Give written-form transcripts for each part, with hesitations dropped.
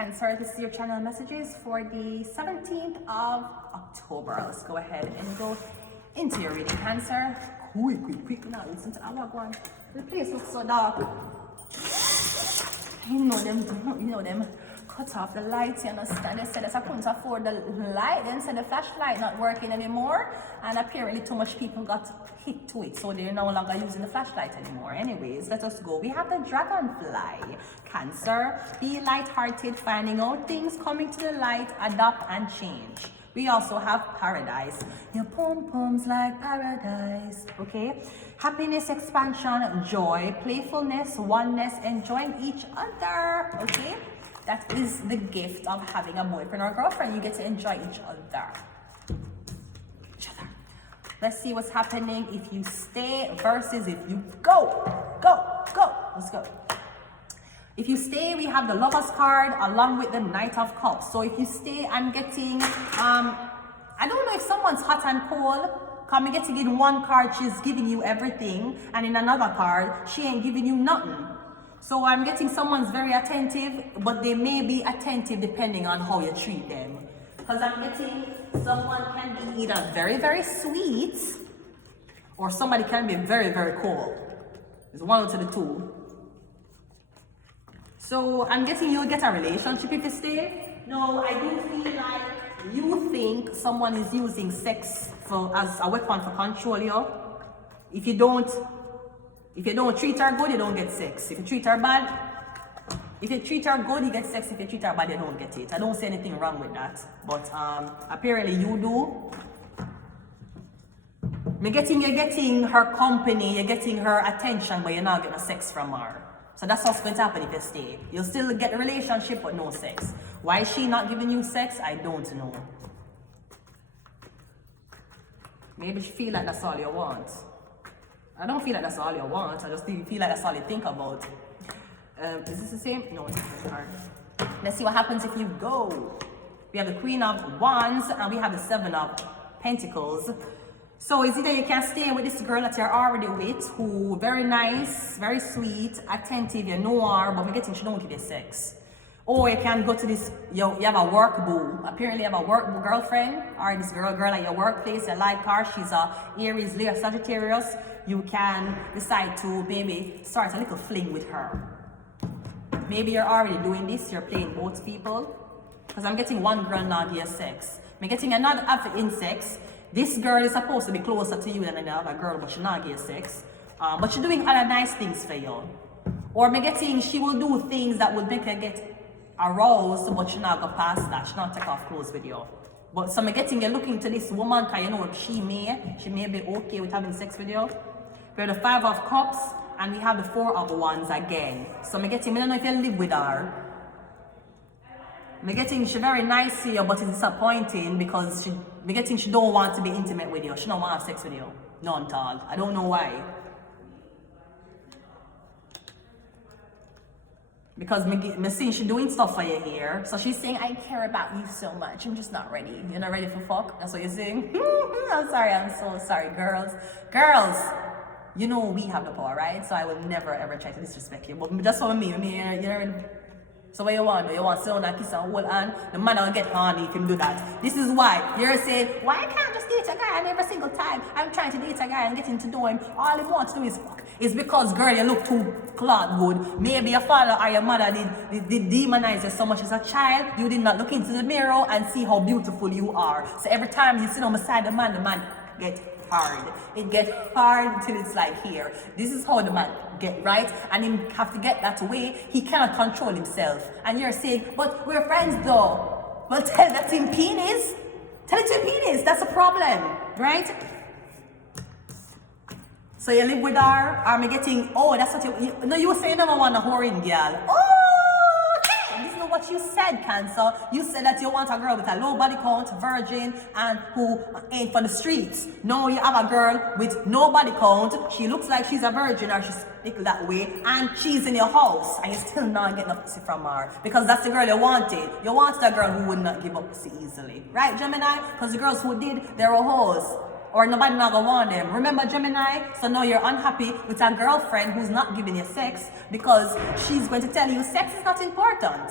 Cancer. This is your channel messages for the 17th of October. Let's go ahead and go into your reading, Cancer. Quick now. Listen to our one. The place looks so dark. You know them cut off the lights, you understand? They said that I couldn't afford the light, then said the flashlight not working anymore, and apparently too much people got hit to it, so they're no longer using the flashlight anymore. Anyways, let us go. We have the dragonfly, Cancer. Be light-hearted, finding out things, coming to the light, adapt and change. We also have paradise. Your pom-poms like paradise. Okay? Happiness, expansion, joy, playfulness, oneness, enjoying each other. Okay? That is the gift of having a boyfriend or girlfriend. You get to enjoy each other. Let's see what's happening if you stay versus if you go. Go. Let's go. If you stay, we have the Lover's card along with the Knight of Cups. So if you stay, I'm getting, I don't know if someone's hot and cold. I'm getting in one card, she's giving you everything. And in another card, she ain't giving you nothing. So I'm getting someone's very attentive, but they may be attentive depending on how you treat them. Because I'm getting someone can be either very, very sweet, or somebody can be very, very cold. It's one out of the two. So I'm getting you'll get a relationship if you stay. No, I do feel like you think someone is using sex as a weapon for control you. If you don't treat her good, you don't get sex. If you treat her bad, if you treat her good, you get sex. If you treat her bad, you don't get it. I don't see anything wrong with that. But apparently you do. You're getting her company, you're getting her attention, but you're not getting sex from her. So that's what's going to happen if you stay. You'll still get a relationship, but no sex. Why is she not giving you sex? I don't know. Maybe she feel like that's all you want. I don't feel like that's all you want. I just feel like that's all you think about. Is this the same? No, it's different card. Let's see what happens if you go. We have the Queen of Wands and we have the Seven of Pentacles. So it's either you can stay with this girl that you're already with, who very nice, very sweet, attentive, you know her, but we're getting she don't give you sex. Or you can go to this, you have a work boo. Apparently you have a work girlfriend, or this girl at your workplace, you like her, she's a Aries, Leo, Sagittarius. You can decide to maybe start a little fling with her. Maybe you're already doing this, you're playing both people. Because I'm getting one girl not give you sex. I'm getting another after in sex. This girl is supposed to be closer to you than another girl, but she not give you sex. But she's doing other nice things for you. Or I'm getting she will do things that would make her get aroused, but she not go past that. She not take off clothes with you. But so I'm getting you're looking to this woman because you know she may be okay with having sex with you. We have the Five of Cups and we have the Four of Wands again. So I'm getting, I don't know if you live with her. I'm getting she very nice to you, but it's disappointing because she don't want to be intimate with you. She don't want to have sex with you. None at all. I don't know why. Because me seeing she doing stuff for you here. So she's saying, I care about you so much. I'm just not ready. You're not ready for fuck? That's what you're saying? I'm so sorry, girls. Girls, you know we have the power, right? So I will never ever try to disrespect you. But just for me, you're so what you want to do? You want to sit down and kiss and hold on? The man will get horny if you do that. This is why you're saying, why I can't just date a guy and every single time I'm trying to date a guy and getting to know him, all he wants to do is fuck. It's because, girl, you look too cloth good. Maybe your father or your mother did demonize you so much as a child. You did not look into the mirror and see how beautiful you are. So every time you sit on beside the man get hard. It gets hard until it's like here. This is how the man get, right? And him have to get that way. He cannot control himself. And you're saying, but we're friends though. Well, tell that to him penis. Tell it to him penis. That's a problem, right? So you live with her, or am I getting, oh, that's what you were saying, number one, a whoring girl. Oh, this is not what you said, Cancer. You said that you want a girl with a low body count, virgin, and who ain't for the streets. No, you have a girl with no body count. She looks like she's a virgin, or she's that way, and she's in your house, and you still not getting a pussy from her. Because that's the girl you wanted. You wanted a girl who would not give up pussy easily. Right, Gemini? Because the girls who did, they were hoes. Or nobody not gonna want them. Remember, Gemini? So now you're unhappy with a girlfriend who's not giving you sex because she's going to tell you sex is not important.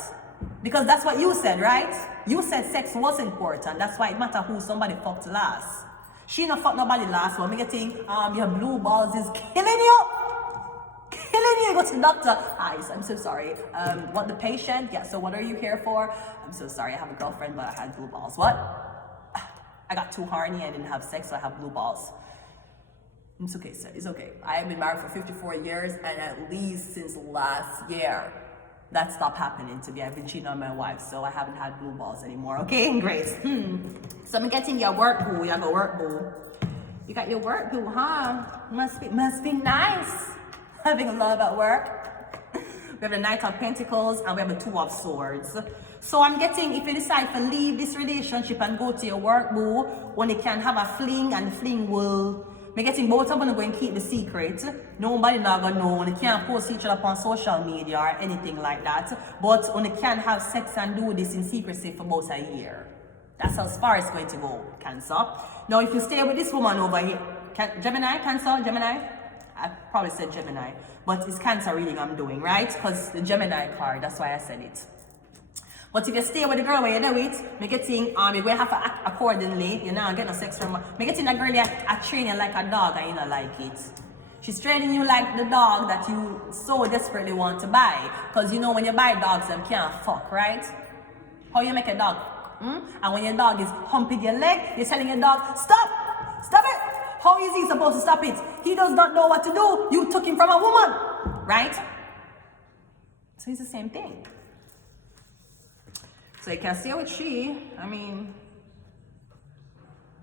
Because that's what you said, right? You said sex was important. That's why it matter who somebody fucked last. She not fuck nobody last one. Me getting your blue balls is killing you. Killing you. Go to the doctor. Hi, I'm so sorry. Want the patient? Yeah, so what are you here for? I'm so sorry. I have a girlfriend, but I had blue balls. What? I got too horny. I didn't have sex, so I have blue balls. It's okay, sir. It's okay. I have been married for 54 years, and at least since last year, that stopped happening to me. I've been cheating on my wife, so I haven't had blue balls anymore. Okay, great. So I'm getting your work boo. You go work boo. You got your work boo, huh? Must be nice having love at work. We have the Knight of Pentacles and we have the Two of Swords. So I'm getting, if you decide to leave this relationship and go to your work boo, when you can have a fling and the fling will. I'm getting both of them going to keep the secret. Nobody not gonna know. You can't post each other on social media or anything like that. But when you can have sex and do this in secrecy for about a year. That's how far it's going to go, Cancer. Now, if you stay with this woman over here, Gemini, Cancer, Gemini? I probably said Gemini, but it's Cancer reading I'm doing, right? Because the Gemini card, that's why I said it. But if you stay with the girl where you do it, make it think, you're going to have to act accordingly. You know, get no sex from her. Make it think that girl I train you like a dog and you don't like it. She's training you like the dog that you so desperately want to buy. Because you know when you buy dogs, them can't fuck, right? How you make a dog? And when your dog is humping your leg, you're telling your dog, stop! Stop it! How is he supposed to stop it? He does not know what to do. You took him from a woman, right? So it's the same thing. So you can stay with she. I mean,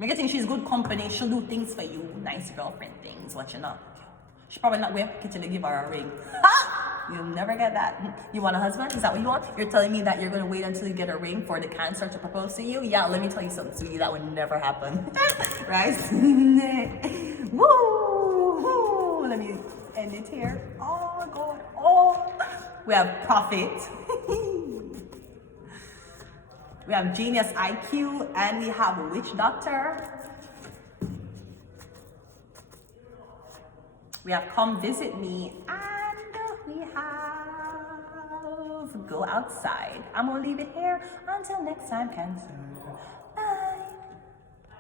I think she's good company. She'll do things for you. Nice girlfriend things, what you know. She probably not going to kitchen to give her a ring. Ha! You'll never get that. You want a husband? Is that what you want? You're telling me that you're going to wait until you get a ring for the Cancer to propose to you? Yeah, let me tell you something, sweetie. That would never happen. Right? Woo! Let me end it here. Oh, God. Oh. We have Prophet. We have Genius IQ, and we have Witch Doctor. We have Come Visit Me, and we have Go Outside. I'm gonna leave it here until next time, Cancer.